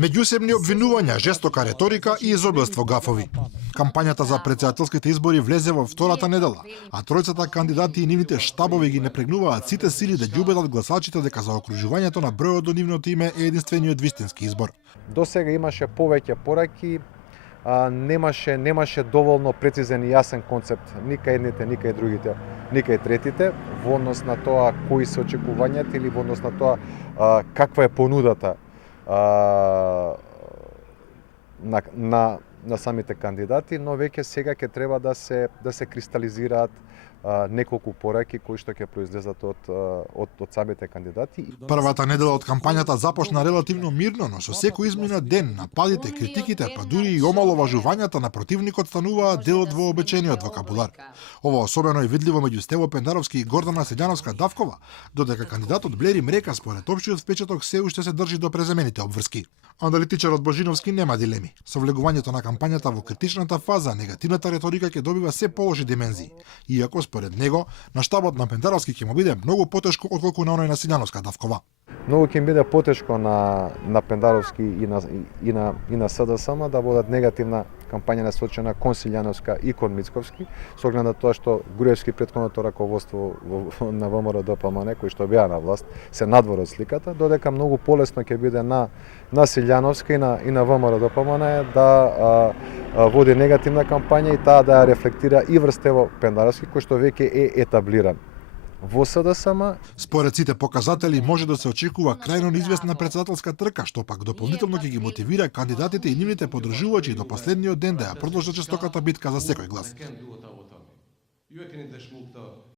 Меѓусебни обвинувања, жестока реторика и изобилство гафови. Кампањата за претседателските избори влезе во втората недела, а тројцата кандидати и нивните штабови ги напрегнуваат сите сили да ги убедат гласачите дека заокружувањето на бројот до нивното име е единствениот вистински избор. До сега имаше повеќе пораки, немаше доволно прецизен и јасен концепт ни кај едните, ни кај другите, ни кај третите во однос на тоа кои се очекувањата или во однос на тоа каква е понудата на самите кандидати, но веќе сега ќе треба да се кристализираат неколку пораки кои што ќе произлезат од самите кандидати. Првата недела од кампањата започна релативно мирно, но со секој измина ден нападите, критиките, па дури и омаловажувањата на противникот стануваат дел од вообичаениот вокабулар. Ова особено е видливо меѓу Стево Пендаровски и Гордана Селјановска-Давкова, додека кандидатот Блери Мрека според општиот впечаток се уште се држи до преземените обврски. Аналитичарот Божиновски нема дилеми. Со влегувањето на кампањата во критичната фаза, негативната реторика ќе добива се полоши димензии. Иако според него, на штабот на Пендаровски ќе му биде многу потешко отколку на оној на Селјановска-Давкова. Многу ќе им биде потешко на Пендаровски и на СДСМ да водат негативна кампања насочена кон Селјановска и кон Мицковски, со оглед на тоа што Груевски претходното раководство на ВМРО ДПМН, кои што беа на власт, се надвор од сликата, додека многу полесно ќе биде на Селјановска и на ВМРО ДПМН да води негативна кампања и таа да ја рефлектира и врз Стево Пендаровски, кој што веќе е етаблиран во СДСМ. Според сите показатели може да се очекува крајно неизвестна претседателска трка, што пак дополнително ќе ги мотивира кандидатите и нивните поддржувачи до последниот ден да ја продолжат жестоката битка за секој глас.